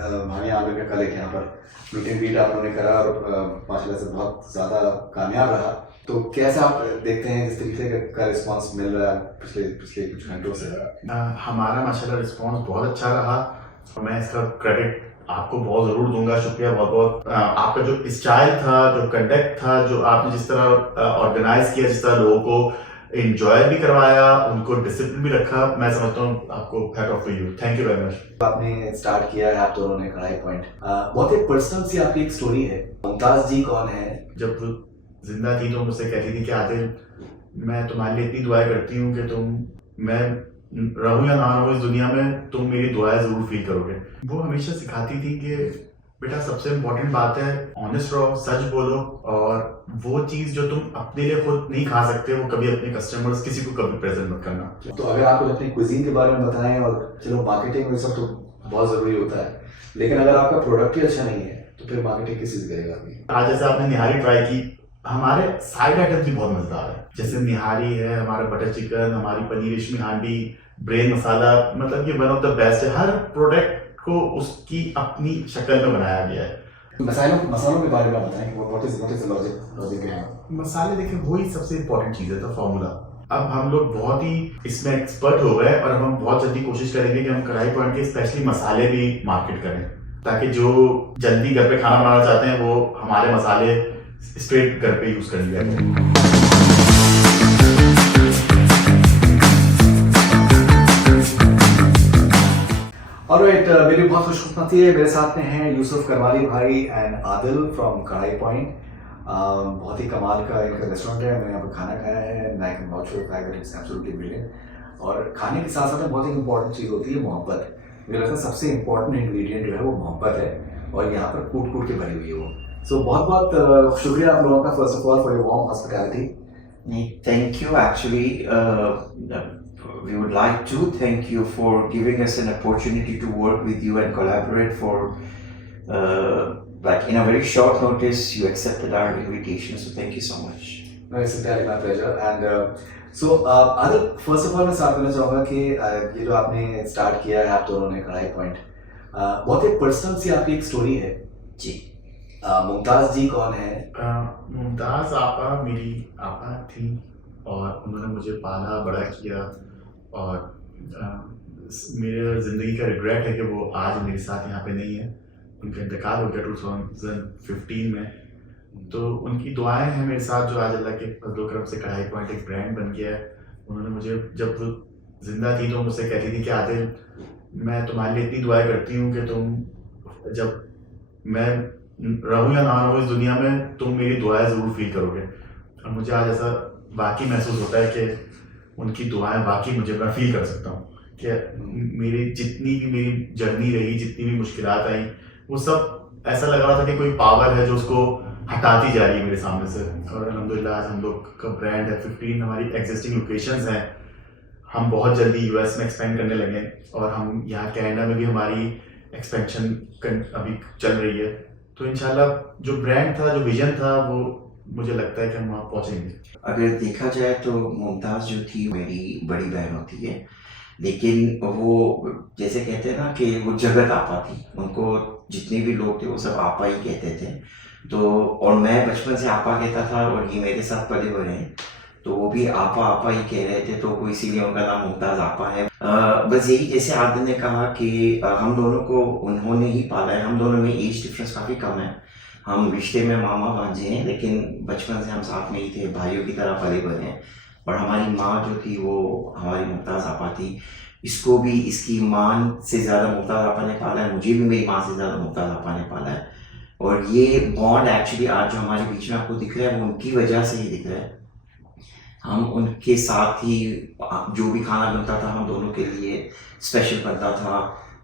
भाभी आमिर का कल एक यहाँ पर मीट एंड ग्रीट आप लोगों ने करा और माशाल्लाह से बहुत ज़्यादा कामयाब रहा। तो कैसे आप देखते हैं जिस तरीके का रिस्पांस मिल रहा है पिछले पिछले कुछ घंटों से? हमारा माशाल्लाह रिस्पांस बहुत अच्छा रहा। मैं इसका क्रेडिट आपको बहुत ज़रूर दूंगा, शुक्रिया बहुत बहुत। आपका जो स्टाइल था, जो कंडक्ट था, जो आपने जिस तरह ऑर्गेनाइज किया, जिस तरह लोगों को एंजॉय भी करवाया, उनको डिसिप्लिन भी रखा, मैं समझता हूँ आपको hat of for you. Thank you very much. आपने स्टार्ट किया है आप दोनों ने कढ़ाई पॉइंट, बहुत ही पर्सनल सी आपकी एक स्टोरी है। मुमताज जी कौन है? जब वो जिंदा थी तो मुझसे कहती थी कि आदिल मैं तुम्हारे लिए इतनी दुआएं करती हूँ कि मैं रहूं या ना रहूं इस दुनिया में, तुम मेरी दुआएं जरूर फील करोगे। वो हमेशा सिखाती थी कि बेटा सबसे इम्पोर्टेंट बात है ऑनेस्ट रहो, सच बोलो, और वो चीज जो तुम अपने लिए खुद नहीं खा सकते वो कभी अपने कस्टमर्स किसी को कभी प्रेजेंट मत करना। तो अगर आप अपनी कुजीन के बारे में बताएं, और चलो मार्केटिंग में सब तो बहुत जरूरी होता है, लेकिन अगर आपका प्रोडक्ट ही अच्छा नहीं है तो फिर मार्केटिंग किस चीज करेगा? आज जैसे आपने निहारी ट्राई की, हमारे साइड आइटम्स भी बहुत मजेदार है, जैसे निहारी है, हमारा बटर चिकन, हमारी पनीर रेशमी हांडी, ब्रेन मसाला, मतलब ये वन ऑफ द बेस्ट है। हर प्रोडक्ट को उसकी अपनी शक्ल में बनाया गया है। मसालों के बारे में बताएं, व्हाट इज लॉजिक है? मसाले देखिए वही सबसे इम्पोर्टेंट चीज है, तो फॉर्मूला। अब हम लोग बहुत ही इसमें एक्सपर्ट हो गए और हम बहुत जल्दी कोशिश करेंगे कि हम कढ़ाई पॉइंट के स्पेशली मसाले भी मार्केट करें, ताकि जो जल्दी घर पे खाना बनाना चाहते हैं वो हमारे मसाले स्ट्रेट घर पे यूज कर लिया जाए। ऑलराइट, मेरी बहुत खुशकिस्मती है, मेरे साथ में हैं यूसुफ करवाली भाई एंड आदिल फ्रॉम कढ़ाई पॉइंट। बहुत ही कमाल का इनका रेस्टोरेंट है, मैंने यहाँ पर खाना खाया है and I can vouch for the fact that it's absolutely brilliant. और खाने के साथ साथ बहुत ही इंपॉर्टेंट चीज़ होती है मोहब्बत। मुझे लगता है सबसे इंपॉर्टेंट इंग्रेडिएंट जो है वो मोहब्बत है, और यहाँ पर कूट कूट के भरी हुई है वो। सो बहुत बहुत शुक्रिया आप लोगों का first of all for your warm hospitality. Thank you. Actually, we would like to thank you for giving us an opportunity to work with you and collaborate for, like in a very short notice, you accepted our invitation. So thank you so much. No, it's entirely my pleasure. And so, Adil, first of all मैं start करना चाहूँगा कि ये जो आपने start किया है आप दोनों ने कढ़ाई पॉइंट, बहुत ही पर्सनल सी आपकी एक स्टोरी है जी। मुमताज जी कौन है? मुमताज आपा मेरी आपा थी और उन्होंने मुझे पाला बड़ा किया, और मेरे ज़िंदगी का रिग्रेट है कि वो आज मेरे साथ यहाँ पे नहीं है। उनका इंतकाल हो गया 2015 में, तो उनकी दुआएं हैं मेरे साथ, जो आज अल्लाह के फजल करम से कढ़ाई पॉइंट एक ब्रांड बन गया है। उन्होंने मुझे जब वो जिंदा थी तो मुझसे कहती थी कि आदिल मैं तुम्हारे लिए इतनी दुआएं करती हूँ कि तुम जब मैं रहूं या ना रहूं इस दुनिया में, तुम मेरी दुआएं जरूर फील करोगे। और मुझे आज ऐसा वाकई महसूस होता है कि उनकी दुआएं वाकई मुझे मैं फील कर सकता हूँ कि मेरी जितनी भी मेरी जर्नी रही, जितनी भी मुश्किलात आई, वो सब ऐसा लग रहा था कि कोई पावर है जो उसको हटाती जा रही है मेरे सामने से। और अल्हम्दुलिल्लाह आज हम लोग का ब्रांड है, 15 हमारी एग्जिस्टिंग लोकेशंस हैं। हम बहुत जल्दी यूएस में एक्सपेंड करने लगे और हम यहाँ कनाडा में भी हमारी एक्सपेंशन अभी चल रही है। तो इंशाल्लाह जो ब्रांड था, जो विजन था, वो मुझे लगता है कि हम वहाँ पहुँचेंगे। अगर देखा जाए तो मुमताज़ जो थी मेरी बड़ी बहन होती है, लेकिन वो जैसे कहते हैं ना कि वो जगत आपा थी, उनको जितने भी लोग थे वो सब आपा ही कहते थे। तो और मैं बचपन से आपा कहता था और ये मेरे साथ पले हुए हैं, तो वो भी आपा आपा ही कह रहे थे, तो वो इसीलिए उनका नाम मुमताज़ आपा है। बस यही जैसे आदिल ने कहा कि हम दोनों को उन्होंने ही पाला है। हम दोनों में एज डिफरेंस काफ़ी कम है, हम रिश्ते में मामा भांजे हैं, लेकिन बचपन से हम साथ में ही थे, भाइयों की तरह पले बड़े हैं। और हमारी माँ जो थी वो हमारी मुमताज़ आपा थी। इसको भी इसकी माँ से ज़्यादा मुमताज़ आपा ने पाला है, मुझे भी मेरी माँ से ज़्यादा मुमताज़ आपा ने पाला है। और ये बॉन्ड एक्चुअली आज जो हमारे बीच में आपको दिख रहा है वो उनकी वजह से ही दिख रहा है। हम उनके साथ ही जो भी खाना बनता था हम दोनों के लिए स्पेशल बनता था,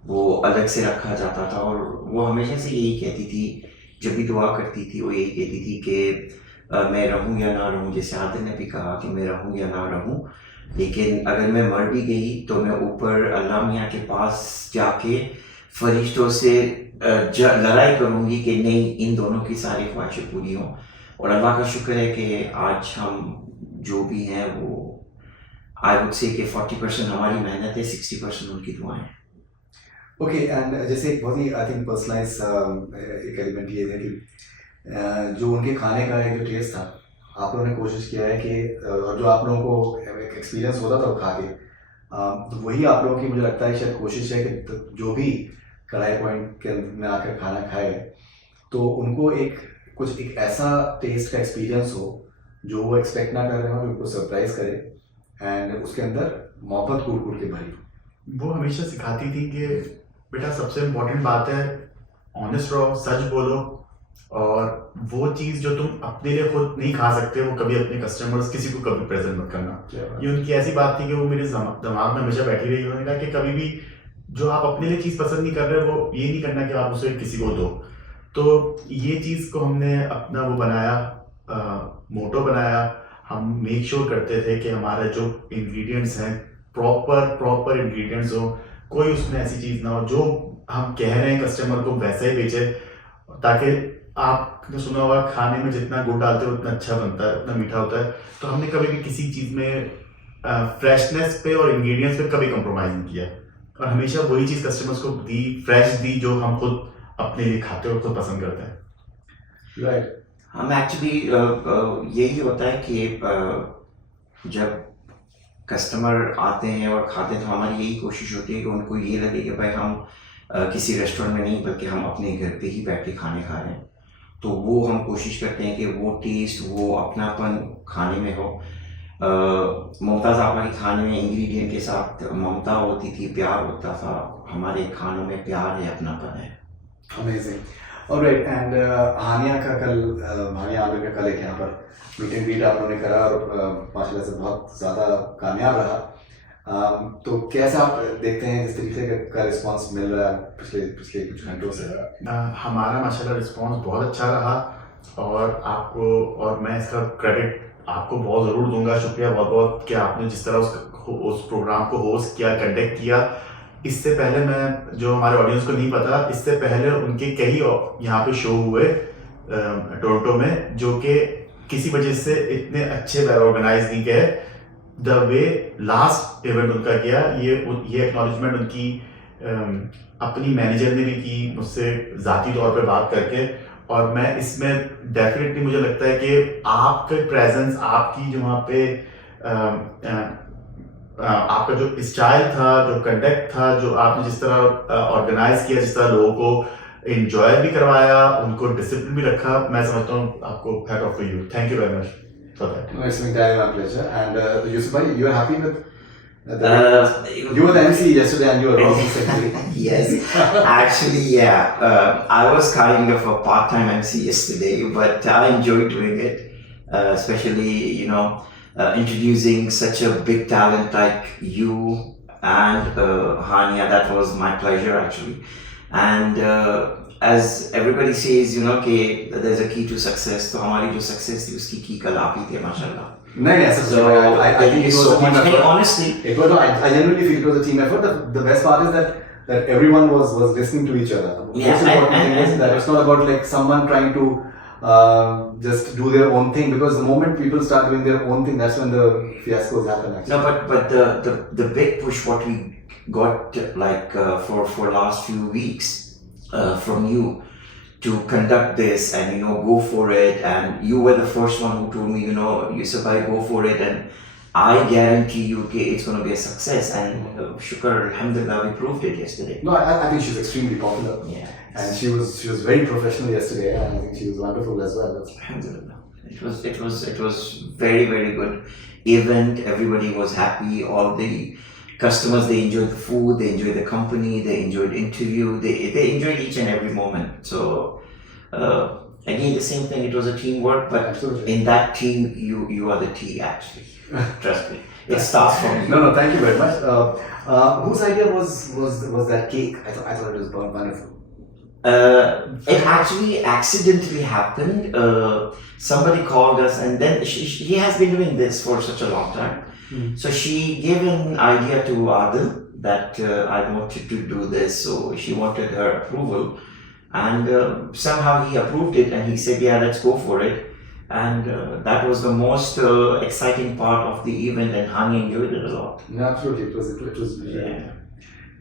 वो अलग से रखा जाता था। और वो हमेशा से यही कहती थी, जब भी दुआ करती थी वो यही कहती थी कि मैं रहूं या ना रहूं, जैसे आदिल ने भी कहा कि मैं रहूं या ना रहूं, लेकिन अगर मैं मर भी गई तो मैं ऊपर अल्लाह मियाँ के पास जाके फरिश्तों से लड़ाई करूंगी कि नहीं, इन दोनों की सारी ख्वाहिशें पूरी हों। और अल्लाह का शुक्र है कि आज हम जो भी हैं वो आई वुड से कि 40% हमारी मेहनत है, 60% उनकी दुआएं हैं। ओके एंड जैसे एक बहुत ही आई थिंक पर्सनलाइज एक एलिमेंट ये है कि जो उनके खाने का एक जो टेस्ट था आप लोगों ने कोशिश किया है कि और जो आप लोगों को एक एक्सपीरियंस होता था वो खा के तो वही आप लोगों की मुझे लगता है शायद कोशिश है कि जो भी कढ़ाई पॉइंट के में आकर खाना खाए तो उनको एक ऐसा टेस्ट का एक्सपीरियंस हो जो वो एक्सपेक्ट ना कर रहे हो, उनको सरप्राइज करे एंड उसके अंदर मोहब्बत कूट कूट के भरी हो। वो हमेशा सिखाती थी कि बेटा सबसे इम्पोर्टेंट बात है ऑनेस्ट रहो, सच बोलो, और वो चीज़ जो तुम अपने लिए खुद नहीं खा सकते वो कभी अपने कस्टमर्स किसी को कभी प्रेजेंट मत करना। ये उनकी ऐसी बात थी कि वो मेरे दिमाग में हमेशा बैठी रही। उन्होंने कहा कि कभी भी जो आप अपने लिए चीज़ पसंद नहीं कर रहे वो ये नहीं करना कि आप उसे किसी को दो। तो ये चीज़ को हमने अपना वो बनाया, मोटो बनाया। हम मेक श्योर करते थे कि हमारे जो इंग्रेडिएंट्स हैं प्रॉपर इंग्रेडिएंट्स हो, कोई उसमें ऐसी चीज़ ना हो जो हम कह रहे हैं कस्टमर को वैसा ही बेचे, ताकि आपने सुना होगा खाने में जितना गुड़ डालते हो उतना अच्छा बनता है, उतना मीठा होता है। तो हमने कभी भी किसी चीज़ में फ्रेशनेस पे और इंग्रेडिएंट्स पे कभी कंप्रोमाइज़ नहीं किया, और हमेशा वही चीज़ कस्टमर्स को दी, फ्रेश दी, जो हम खुद अपने लिए खाते और खुद पसंद करते हैं। राइट। हम एक्चुअली यही होता है कि जब कस्टमर आते हैं और खाते हैं तो हमारी यही कोशिश होती है कि उनको ये लगे कि भाई हम किसी रेस्टोरेंट में नहीं बल्कि हम अपने घर पे ही बैठ के खाने खा रहे हैं। तो वो हम कोशिश करते हैं कि वो टेस्ट, वो अपनापन खाने में हो। मुमताज़ आपा के खाने में इंग्रेडिएंट के साथ ममता होती थी, प्यार होता था। हमारे खानों में प्यार है, अपनापन है। अमेजिंग। ऑलराइट एंड हानिया का कल हानिया आमिर का कल एक यहाँ पर मीट एंड ग्रीट आप लोगों ने करा और माशाल्लाह से बहुत ज़्यादा कामयाब रहा। तो कैसे आप देखते हैं जिस तरीके का रिस्पांस मिल रहा है पिछले कुछ घंटों से? हमारा माशाल्लाह रिस्पांस बहुत अच्छा रहा, और आपको, और मैं इसका क्रेडिट आपको बहुत ज़रूर दूंगा, शुक्रिया बहुत बहुत कि आपने जिस तरह उस प्रोग्राम को होस्ट किया, कंडक्ट किया। इससे पहले मैं, जो हमारे ऑडियंस को नहीं पता, इससे पहले उनके कई यहाँ पे शो हुए टोरंटो में, जो कि किसी वजह से इतने अच्छे ऑर्गेनाइज नहीं गए द वे लास्ट इवेंट उनका किया। ये एक्नॉलेजमेंट उनकी अपनी मैनेजर ने भी की मुझसे ज़ाती तौर पे बात करके, और मैं इसमें डेफिनेटली मुझे लगता है कि आपका प्रेजेंस, आपकी जो वहाँ पे आपका जो स्टाइल था, जो कंडक्ट था, जो आपने जिस तरह ऑर्गेनाइज किया, जिस तरह लोगों को एंजॉय भी करवाया, उनको डिसिप्लिन भी रखा, मैं समझता हूँ आपको hat off to you. Thank you very much for that. No, it's entirely my pleasure. And Yusuf bhai, you are happy with you were the MC yesterday and you were wrong secretary. Yes, actually, yeah. I was kind of a part-time MC yesterday, but I enjoyed doing it, especially introducing such a big talent like you and Hania. That was my pleasure actually, and as everybody says, कि there's a key to success. तो हमारी जो success थी उसकी key कल आप ही थे, माशाल्लाह. नहीं ऐसा So I think it was so a team much. effort. Honestly, It was. I genuinely feel it was a team effort. The best part is that everyone was listening to each other. Yeah, Most important thing is that it's not about like someone trying to just do their own thing, because the moment people start doing their own thing, that's when the fiascos happen. Actually. no, but the big push what we got like for last few weeks from you to conduct this and go for it, and you were the first one who told me Yusuf, I go for it, and I guarantee you it's going to be a success, and shukr, alhamdulillah, we proved it yesterday. No, I think she's extremely popular. Yeah, And she was very professional yesterday, and I think she was wonderful as well. alhamdulillah, it was very, very good event. Everybody was happy. All the customers, they enjoyed the food, they enjoyed the company, they enjoyed interview, they enjoyed each and every moment. So again, the same thing, it was a teamwork, but Absolutely. in that team you are the T actually. Trust me, it starts from you. No, thank you very much. Whose idea was that cake? I thought it was wonderful. It actually accidentally happened. Somebody called us, and then he has been doing this for such a long time. So she gave an idea to Adil that I wanted to do this, so she wanted her approval, and somehow he approved it, and he said, yeah, let's go for it. And that was the most exciting part of the event, and Hani enjoyed it a lot. No, absolutely, it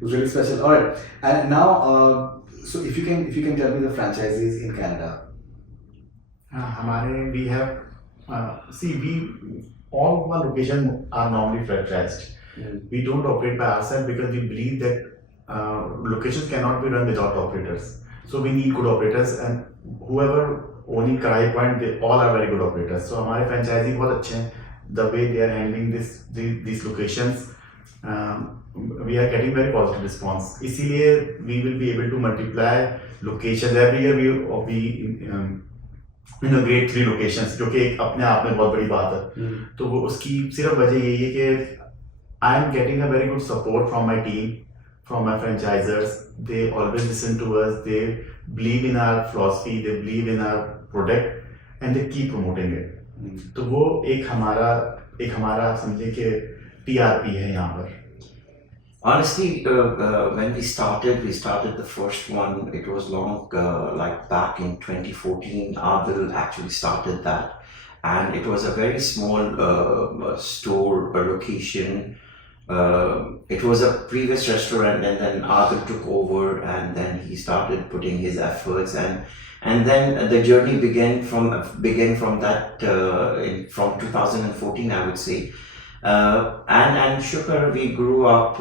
was was really special. All right, and now, so if you can tell me the franchisees in Canada. हमारे we have we all of our locations are normally franchised. We don't operate by ourselves because we believe that locations cannot be run without operators. So we need good operators, and whoever owning Kadai Point, they all are very good operators. So हमारे franchisee बहुत अच्छे हैं. The way they are handling these locations, we are getting very positive response. इसीलिए we will be able to multiply locations every year. We inaugurate 3 locations, जो कि एक अपने आप में बहुत बड़ी बात है. तो वो उसकी सिर्फ वजह यही है कि I am getting a very good support from my team, from my franchisers. They always listen to us. They believe in our philosophy. They believe in our product, and they keep promoting it. तो वो एक हमारा समझे कि TRP है यहाँ पर. Honestly, when we started the first one. It was long, like back in 2014. Adil actually started that, and it was a very small store location. It was a previous restaurant, and then Adil took over, and then he started putting his efforts, and then the journey began from that from 2014, I would say. And Shukar, we grew up.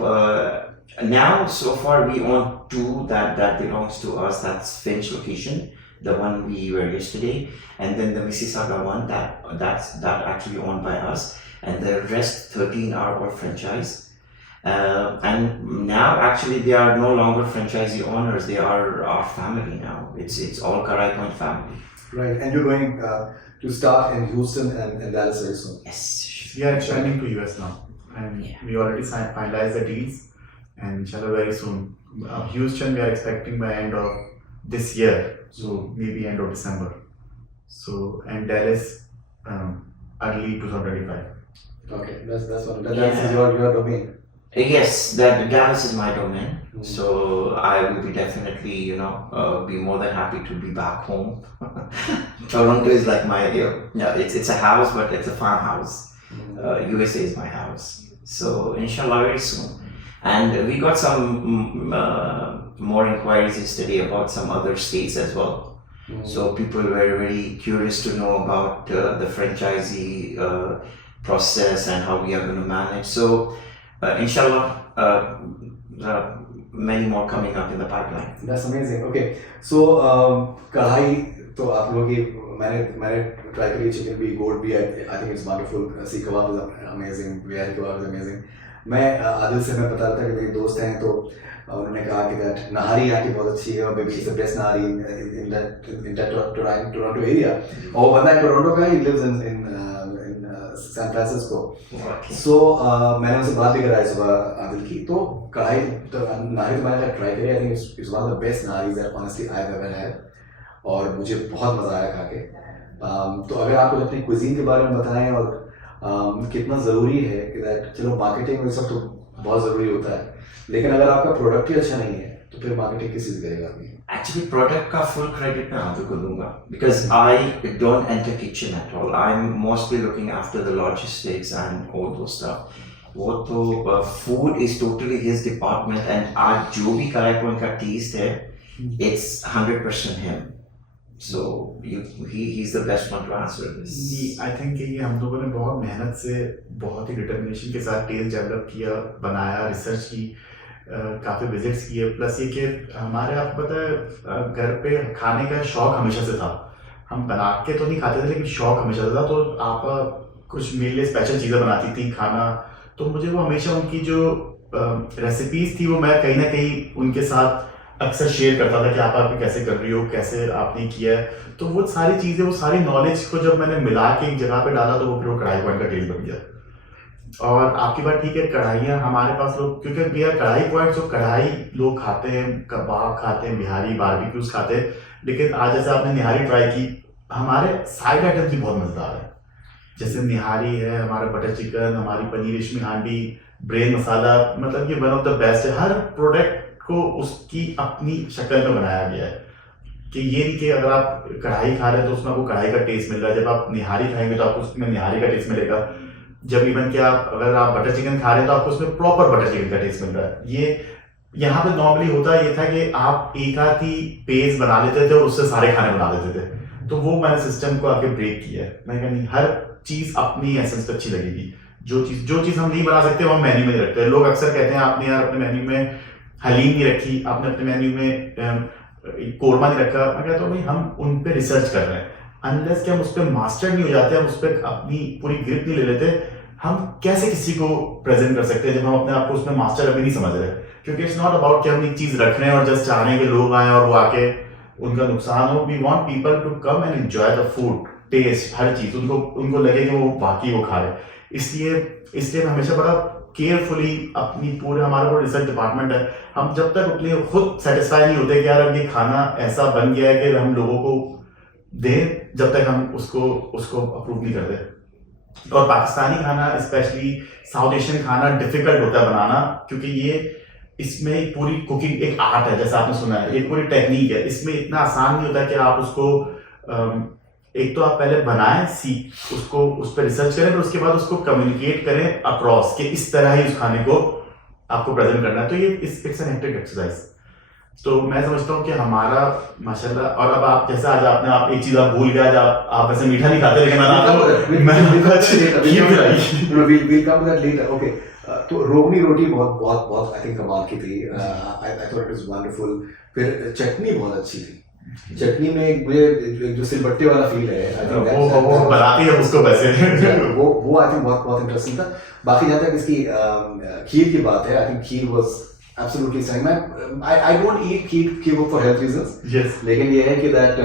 Now, so far, we own 2 that belongs to us. That's Finch location, the one we were yesterday, and then the Mississauga one that's actually owned by us, and the rest 13 are all franchise. And now actually they are no longer franchisee owners. They are our family now. It's all Kadai Point family. Right, and you're going to start in Houston and Dallas very soon. Yes. We are expanding to US now, and we already finalized the deals, and inshallah very soon. Houston we are expecting by end of this year, so maybe end of December. So and Dallas early 2025. Okay, that's one. Dallas is your domain. Yes, that Dallas is my domain. So I will be definitely, be more than happy to be back home. Toronto is like my, it's a house, but it's a farmhouse. USA is my house. So inshallah very soon. And we got some more inquiries yesterday about some other states as well. So people were very curious to know about the franchisee process and how we are going to manage. So inshallah, many more coming up in the pipeline. That's amazing. Okay, so कढ़ाई तो आप लोगों की मैंने try curry chicken भी goat भी I think it's wonderful seekh kebab is amazing Bihari kebab is amazing मैं आदिल से मैं बता रहा था कि मेरे दोस्त हैं तो उन्होंने कहा कि दैट नहारी यहाँ की बहुत अच्छी है और baby is the best nihari in that Toronto area और वो बंदा है टोरंटो का ही lives in San Francisco so मैंने उनसे बात भी कराई सुबह आदिल की तो कढ़ाई नहारी तो मैंने ट्राई करी I think it's one of the best niharis that honestly I have ever had और मुझे बहुत मज़ा आया खा के तो अगर आप अपनी कुजीन के बारे में बताएं और कितना ज़रूरी है कि दैट चलो मार्केटिंग में सब तो बहुत ज़रूरी होता है लेकिन अगर आपका प्रोडक्ट ही अच्छा नहीं है तो फिर मार्केटिंग किस चीज़ करेगा आदमी Actually, product का full credit मैं आदि को दूंगा because I don't enter kitchen at all. I'm mostly looking after the logistics and all those stuff. वो तो food is totally his department and आज जो भी Kadai Point का taste है, it's 100% him. So he's the best one to answer this. I think कि ये हम लोगों ने बहुत मेहनत से बहुत ही डिटर्मिनेशन के साथ टेस्ट डेवलप किया बनाया रिसर्च की काफ़ी विजिट्स किए प्लस ये कि हमारे आपको पता है घर पे खाने का शौक हमेशा से था हम बना के तो नहीं खाते थे लेकिन शौक हमेशा से था तो आप कुछ मेरे लिए स्पेशल चीज़ें बनाती थी खाना तो मुझे वो हमेशा उनकी जो रेसिपीज़ थी वो मैं कहीं ना कहीं उनके साथ अक्सर शेयर करता था कि आप कैसे कर रही हो कैसे आपने किया है तो वो सारी चीज़ें वो सारी नॉलेज को जब मैंने मिला के एक जगह पे डाला तो वो फिर वो कढ़ाई पॉइंट का टेस्ट बन गया और आपकी बात ठीक है कढ़ाइयाँ हमारे पास लोग क्योंकि भैया कढ़ाई पॉइंट जो कढ़ाई लोग खाते हैं कबाब खाते हैं बिहारी बारबेक्यूज खाते हैं लेकिन आज जैसे आपने निहारी ट्राई की हमारे साइड आइटम्स भी बहुत मज़ेदार है जैसे निहारी है हमारा बटर चिकन हमारी पनीर रेशमी हांडी ब्रेन मसाला मतलब ये वन ऑफ द बेस्ट है हर प्रोडक्ट को उसकी अपनी शक्ल में बनाया गया है कि ये नहीं कि अगर आप कढ़ाई खा रहे हैं तो उसमें आपको कढ़ाई का टेस्ट मिल रहा है जब आप निहारी खाएंगे तो आपको उसमें निहारी का टेस्ट मिलेगा जब इवन कि आप अगर आप बटर चिकन खा रहे हैं तो आपको उसमें प्रॉपर बटर चिकन का टेस्ट मिल रहा है ये यहाँ पे नॉर्मली होता ये था कि आप एक आध ही पेज बना लेते थे और उससे सारे खाने बना देते थे, तो वो मैंने सिस्टम को आके ब्रेक किया है। मैं कहा नहीं, हर चीज अपनी एसेंस पे अच्छी लगेगी। जो चीज हम नहीं बना सकते वो हम मेन्यू में रखते हैं। लोग अक्सर कहते हैं आपने यार अपने मेन्यू में हलीम नहीं रखी, आपने अपने मेन्यू में कोरमा नहीं रखा। मैं कहता हूँ भाई हम उन पे रिसर्च कर रहे हैं, अनलेस कि हम उस पर मास्टर नहीं हो जाते, हम उस पर अपनी पूरी ग्रिप नहीं ले लेते, हम कैसे किसी को प्रेजेंट कर सकते हैं जब हम अपने आप को उसमें मास्टर अभी नहीं समझ रहे। क्योंकि इट्स नॉट अबाउट कि हम एक चीज रख रहे हैं और जस्ट चाह रहे हैं कि लोग आए और वो आके उनका नुकसान हो। We want people to come and enjoy the food, taste, हर चीज उनको लगे कि वो वाकई वो खा रहे। इसलिए मैं हमेशा बड़ा केयरफुली अपनी पूरे, हमारा वो रिसर्च डिपार्टमेंट है, हम जब तक अपने खुद सेटिस्फाई नहीं होते कि यार अब ये खाना ऐसा बन गया है कि हम लोगों को दें, जब तक हम उसको अप्रूव नहीं करते। और पाकिस्तानी खाना, स्पेशली साउथ एशियन खाना डिफिकल्ट होता है बनाना, क्योंकि इसमें पूरी कुकिंग एक आर्ट है, जैसा आपने सुना है, एक पूरी टेक्निक है। इसमें इतना आसान नहीं होता कि आप उसको एक तो आप पहले बनाएं, उसको उस पर रिसर्च करें, फिर उसके बाद उसको कम्युनिकेट करें अक्रॉस कि इस तरह ही उस खाने को आपको प्रेजेंट करना है। तो ये इट्स एन हेक्टिक एक्सरसाइज। तो मैं समझता हूँ कि हमारा माशाल्लाह, और अब आप जैसे आज आप एक चीज आप भूल गए, आज आप वैसे मीठा नहीं खाते, लेकिन तो रोगनी रोटी बहुत आई थिंक कमाल की थी। I thought it was wonderful. फिर चटनी बहुत अच्छी थी। चटनी में मुझे जो सिलबट्टे वाला फील है, आई थिंक वो बनाती है उसको वैसे वो आई थिंक बहुत इंटरेस्टिंग था। बाकी जहाँ तक इसकी खीर की बात है, I think kheer was absolutely stunning. I don't eat keep for health reasons. Yes. लेकिन ये है कि that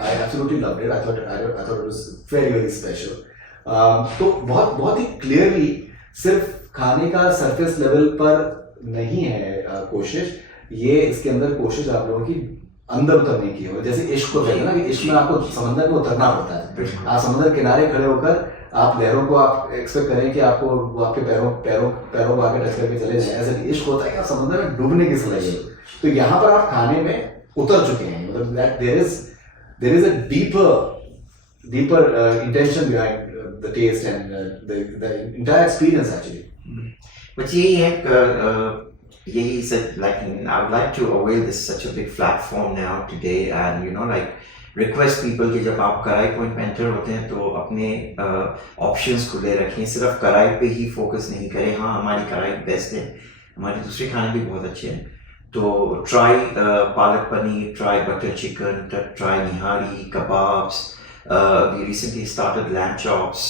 I absolutely loved it. I thought it was very special. तो बहुत ही clearly सिर्फ खाने का सरफेस लेवल पर नहीं है कोशिश, ये इसके अंदर कोशिश आप लोगों की अंदर उतरने की है। जैसे इश्क होता है ना, कि इश्क में आपको समंदर में उतरना होता है। आप समंदर किनारे खड़े होकर आप लहरों को आप एक्सपेक्ट करें कि आपको वो आपके पैरों को आगे टच करके चले जाए, ऐसा नहीं। इश्क होता है कि आप समंदर में डूबने की सलाह है। तो यहाँ पर आप खाने में उतर चुके हैं, मतलब that there is a deeper intention behind the taste and the entire experience actually. But यही said, like, I would like to avail this such a big platform now today and like request people कि जब आप कराई point में enter होते हैं तो अपने ऑप्शंस खुले रखें, सिर्फ कराई पे ही फोकस नहीं करें। हाँ, हमारी कराई बेस्ट है, हमारे दूसरे खाने भी बहुत अच्छे हैं, तो try palak paneer, try butter chicken, try nihari kebabs, we recently started lamb chops,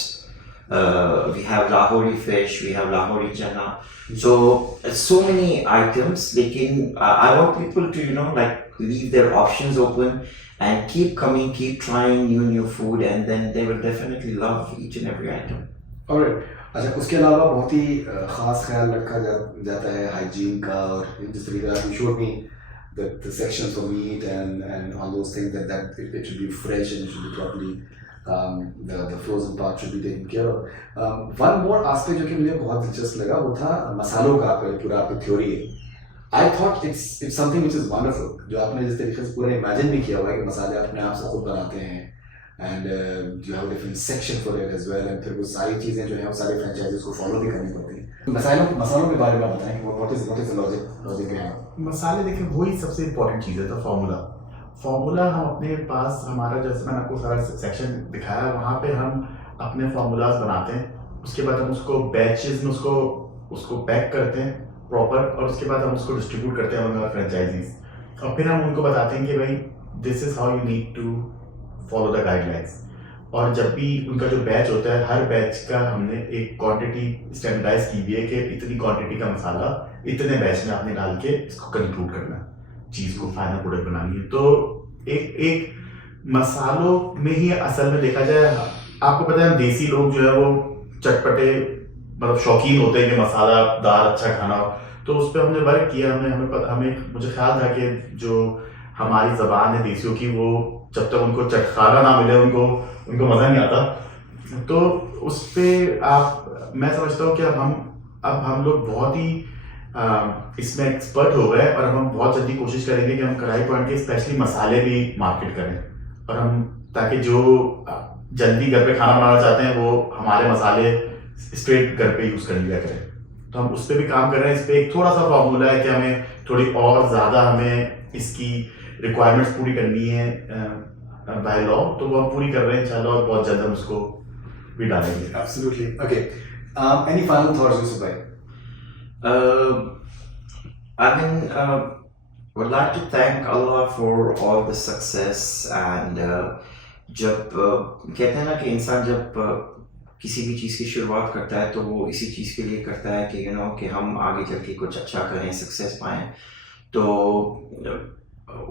we have Lahori fish, we have Lahori chana, so many items. लेकिन I want people to like leave their options open and keep coming, keep trying new food, and then they will definitely love each and every item. Alright. अच्छा, उसके अलावा बहुत ही खास ख्याल रखा जाता है हाइजीन का, और जिस तरीके से you showed me the sections of meat and all those things, that it should be fresh and it should be properly the frozen part should be taken care of. One more aspect जो कि मुझे बहुत दिलचस्प लगा वो था मसालों का पूरा आपकी थ्योरी है। I thought it's something which is wonderful, जो आपने जिस तरीके से पूरा इमेजिन भी किया हुआ है कि मसाले अपने आप से खुद बनाते हैं, and you have a different section for it as well, and फिर वो सारी चीज़ें जो हैं वो सारे फ्रेंचाइजीज को फॉलो भी करनी पड़ती हैं। मसालों के बारे में बताएं कि what is the logic behind? मसाले देखिए वही सबसे इम्पोर्टेंट चीज़ है, तो फार्मूला हम अपने पास, हमारा जैसे मैंने आपको सारा सेक्शन दिखाया, वहाँ पे हम अपने फार्मूलाज बनाते हैं। उसके बाद हम उसको बैचेस में उसको पैक करते हैं प्रॉपर, और उसके बाद हम उसको डिस्ट्रीब्यूट करते हैं हमारे फ्रेंचाइजीज, और फिर हम उनको बताते हैं कि भाई this is how you need to follow the guidelines. और जब भी उनका जो बैच होता है, हर बैच का हमने एक क्वांटिटी स्टैंडर्डाइज की हुई है कि इतनी क्वांटिटी का मसाला इतने बैच में आपने डाल के इसको कंक्लूड करना है, चीज़ को फाइनल प्रोडक्ट बनानी है। तो एक मसालों में ही असल में देखा जाए, आपको पता है देसी लोग जो है वो चटपटे मतलब शौकीन होते हैं कि मसालादार अच्छा खाना हो, तो उस पर हमने वर्क किया। मुझे ख्याल था कि जो हमारी ज़बान है देसियों की, वो जब तक उनको चटखाना ना मिले उनको मज़ा नहीं आता। तो उस पर मैं समझता हूँ कि अब हम लोग बहुत ही इसमें एक्सपर्ट हो गए, और हम बहुत जल्दी कोशिश करेंगे कि हम कढ़ाई पॉइंट के स्पेशली मसाले भी मार्केट करें, और हम ताकि जो जल्दी घर पे खाना बनाना चाहते हैं वो हमारे मसाले स्ट्रेट घर पे यूज़ कर लिया करें। तो हम उस पर भी काम कर रहे हैं। इस पर एक थोड़ा सा फॉर्मूला है कि हमें थोड़ी और ज़्यादा हमें इसकी रिक्वायरमेंट्स पूरी करनी है बाय लॉ, तो वो हम पूरी कर रहे हैं इंशाल्लाह, और बहुत जल्द हम उसको भी डालेंगे। Absolutely. Okay. Any final thoughts, Yusuf bhai? I mean, would like to thank Allah for all the success and जब कहते हैं ना कि इंसान जब किसी भी चीज़ की शुरुआत करता है तो वो इसी चीज़ के लिए करता है कि कि हम आगे चल के कुछ अच्छा करें, सक्सेस पाएं। तो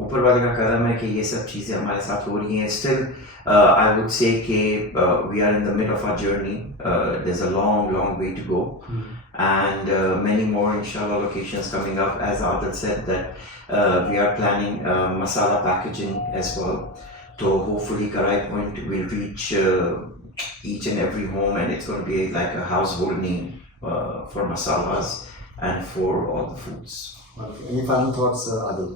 ऊपर वाले का करम है कि ये सब चीज़ें हमारे साथ हो रही हैं। स्टिल आई वुड से कि we are in the mid of our journey, there is a long way to go and many more inshallah locations coming up. As Adil said that we are planning masala packaging as well, so hopefully Karai Point will reach each and every home, and it's going to be like a household name for masalas and for all the foods. Any final thoughts, Adil?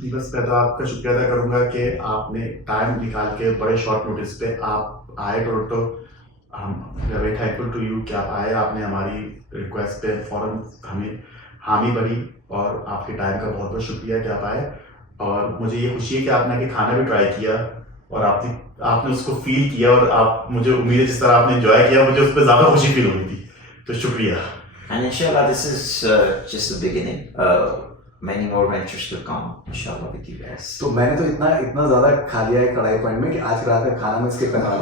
जी बस मैं तो आपका शुक्रिया अदा करूँगा कि आपने time निकाल के बड़े शॉर्ट नोटिस पे आप आए, तो हम वेरी थैंकफुल टू यू कि आप आए, आपने हमारी रिक्वेस्ट पे फ़ौरन हमें हामी भरी, और आपके टाइम का बहुत बहुत शुक्रिया कि आप आए। और मुझे ये खुशी है कि आपने आके खाना भी ट्राई किया और आपने उसको फील किया, और आप मुझे उम्मीद है जिस तरह आपने एंजॉय किया मुझे उस पर ज़्यादा खुशी फील हुई थी, तो शुक्रिया। And inshallah this is just the beginning. Many more ventures will come inshallah with you guys. तो मैंने तो इतना ज़्यादा खा लिया है कढ़ाई पॉइंट में कि आज रात का खाना मैं स्किप करना रहा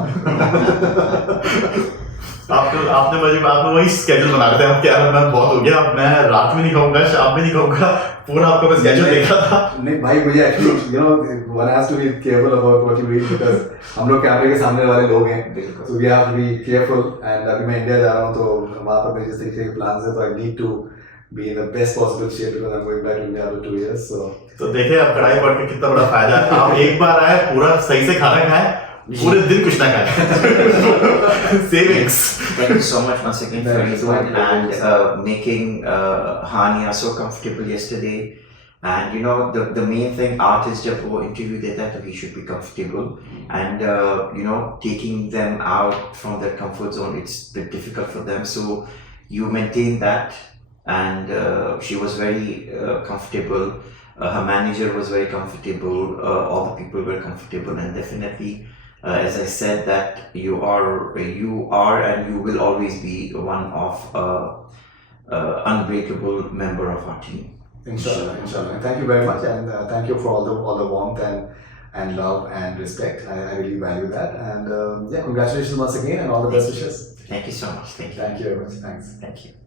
आपने मुझे बाद में वही स्केड्यूल बना रहे थे, अब क्या मैं बहुत हो गया, अब मैं रात में नहीं खाऊंगा, शाम में नहीं खाऊंगा, पूरा आपका मैं स्केड्यूल देखा था। नहीं भाई, मुझे actually one has to be careful about what you eat because हम लोग कैमरे के सामने वाले लोग हैं, so we have to be careful। and अभी मैं इंडिया जा रहा हूँ तो वहाँ पर मेरे जिस तरीके के प्लान्स हैं, तो I need to be in the best possible shape because I'm going back to India after 2 years। तो देखिए अब कढ़ाई पॉइंट का कितना बड़ा फायदा है, आप एक बार आए, पूरा सही से खाना खाएं, पूरे दिन कुछ ना खाएं। Savings। Thank you so much once again for everyone and making Hania so comfortable yesterday। And the main thing, artist जब वो interview देता है तो he should be comfortable, and taking them out from their comfort zone, it's a bit difficult for them, so you maintain that, and she was very comfortable, her manager was very comfortable, all the people were comfortable, and definitely as I said that you are and you will always be one of unbreakable member of our team. Inshallah. And thank you very much, and thank you for all the warmth and love and respect. I really value that, and congratulations once again, and all the best wishes. Thank you so much. Thank you. Thank you very much. Thanks. Thank you.